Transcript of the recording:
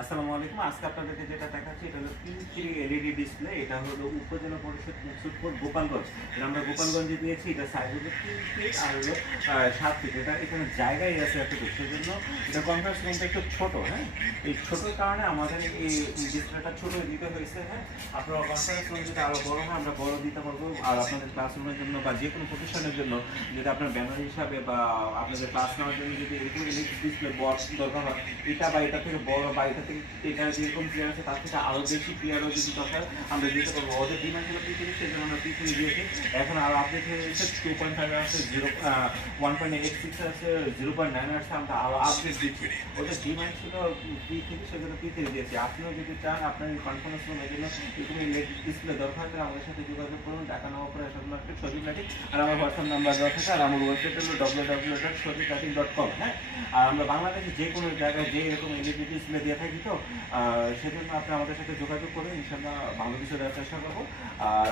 আসসালামু আলাইকুম। আজকে আপনাদেরকে যেটা দেখাচ্ছি এটা হলো P3 এলইডি ডিসপ্লে। এটা হলো উপজেলা পরিষদ মুকসুদপুর গোপালগঞ্জ। এটা আমরা গোপালগঞ্জে নিয়েছি। এটা সাইজ হলো 3 ফিট আর হলো 7 ফিট। এটা এখানে জায়গায় আছে এতটুকু। সেজন্য এটা কনফারেন্স রুমটা একটু ছোট, হ্যাঁ? এই ছোটোর কারণে আমাদের এই ডিসপ্লেটা ছোট দিতে হয়েছে, হ্যাঁ? আপনার কনফারেন্স রুম যদি আরও বড় হয় আমরা বড় দিতে পারবো। আর আপনাদের ক্লাসরুমের জন্য বা যে কোনো প্রতিষ্ঠানের জন্য যদি আপনার ব্যানার হিসাবে বা আপনাদের ক্লাস নেওয়ার জন্য যদি এরকম এলইডি ডিসপ্লে বক্স দরকার হয়, এটা বা এটা থেকে বড় বা এটা থেকে এটা যেরকম ক্লিয়ার আছে তার থেকে আরও বেশি ক্লিয়ারও যদি দরকার আমরা দিতে পারবো। ওদের ডিমান্ড ছিল P3, সেই জন্য আমরা P3 দিয়েছি। এখন আরও আপডেট হয়ে গেছে, 2.5 আছে, 1.86 আছে, 0.9 আছে, আমরা আরও আপডেট দিচ্ছি। ওদের ডিমান্ড ছিল P3, সেজন্য P3 দিয়েছি। আপনিও যদি চান আপনার কনফারেন্স রুমের জন্য এরকম এলইডি ডিসপ্লে দরকার হলে আমাদের সাথে যোগাযোগ করুন। ঢাকা নবাবপুর এসব মার্কেট সজীব লাঠি। আর আমার হোয়াটসঅ্যাপ নাম্বার দেওয়া থাকে। আর আমার ওয়েবসাইট হলো www.sojiblathi.com, হ্যাঁ? আর আমরা বাংলাদেশে যে কোনো জায়গায় যে এরকম এলইডি ডিসপ্লে দিয়ে থাকি, তো সেজন্য আপনি আমাদের সাথে যোগাযোগ করুন। ইনশাআল্লাহ ভালো কিছু দেওয়ার চেষ্টা করবো। আর